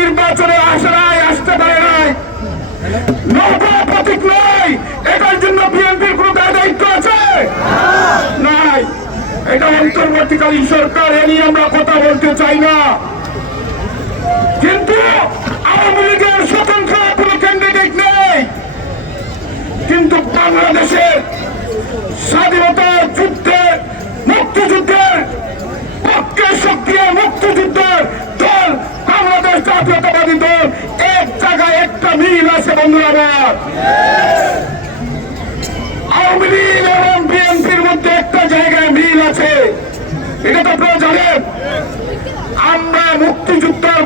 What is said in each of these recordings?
নির্বাচনে আসে নাই আসতে পারে নাই। নৌকা প্রতীক নয় এটার জন্য বিএনপির কোন দায়িত্ব আছে? নাই। এটা অন্তর্বর্তীকালীন সরকার, এ নিয়ে আমরা কথা বলতে চাই না। কিন্তু আওয়ামী লীগের স্বতন্ত্র কোনো ক্যান্ডিডেট নেই কিন্তু বাংলাদেশের স্বাধীনতা যুদ্ধের মুক্তিযুদ্ধের পক্ষে সক্রিয় মুক্তিযুদ্ধের দল, বাংলাদেশ জাতীয়তাবাদী দল, এক জায়গায় একটা মিল আছে বন্ধুরা আমার। আওয়ামী লীগ এবং বিএনপির মধ্যে একটা জায়গায় মিল আছে। এটা তো আপনারা জানেন। আমরা মুক্তিযুদ্ধের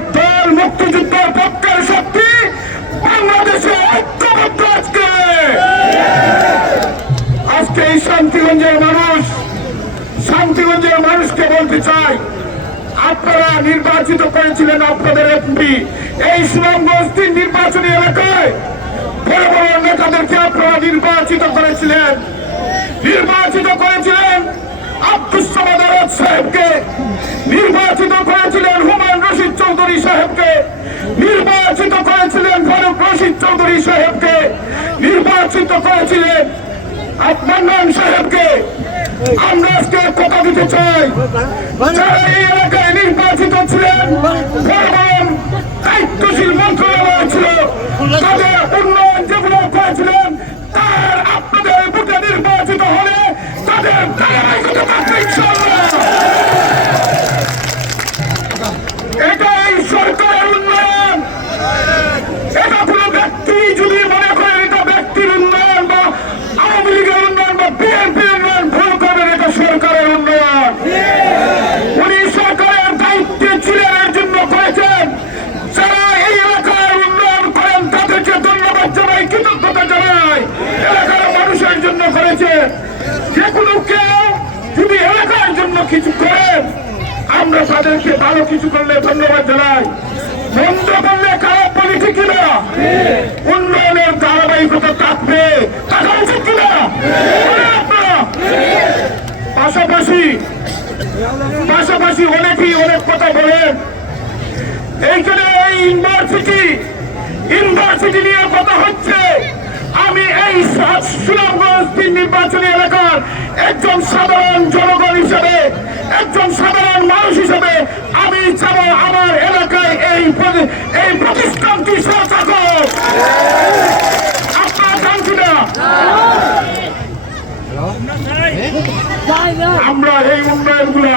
শান্তিগঞ্জের মানুষ, শান্তিগঞ্জের মানুষকে বলতে চাই, আপনারা নির্বাচিত করেছিলেন আপনাদের এমপি। এই সুনামগঞ্জ তিন নির্বাচনী এলাকায় বড় বড় নেতাদেরকে আপনারা নির্বাচিত করেছিলেন। নির্বাচিত করেছিলেন আব্দুল সামাদ সাহেবকে। নির্বাচিত করেছিলেন হুমায়ুন রশিদ চৌধুরী সাহেবকে। নির্বাচিত করেছিলেন ফারুক রশিদ চৌধুরী সাহেবকে। নির্বাচিত করেছিলেন আপনার নাম সাহেবকে আমরা আজকে কথা দিতে চাই। এলাকায় নির্বাচিত ভুল করবেন এটা সরকারের উনি সরকারের দায়িত্বে ছিলেন জন্য করেছেন। যারা এই ধন্যবাদ জানাই, কৃতজ্ঞতা মানুষের জন্য করেছে। যে কেউ যদি এলাকার জন্য কিছু করেন আমরা তাদেরকে ভালো কিছু করলে ধন্যবাদ জানাই। মন্দ করলে খারাপ বলি ঠিক কিনা উন্নয়নের ধারাবাহিকতা থাকবে থাকা উচিত কিনা বলেন আপনারা? পাশাপাশি পাশাপাশি অনেকেই অনেক কথা বলেন। এইখানে এই ইউনিভার্সিটি ইউনিভার্সিটি নিয়ে কথা হচ্ছে। আমি এই সুনামগঞ্জ তিন নির্বাচনী এলাকার একজন সাধারণ জনগণ হিসেবে একজন সাধারণ মানুষ হিসেবে আমি চাব আমার এলাকায় এই এই প্রতিষ্ঠানটি থাকুক আপনারা জানছি না? আমরা এই উন্নয়নগুলা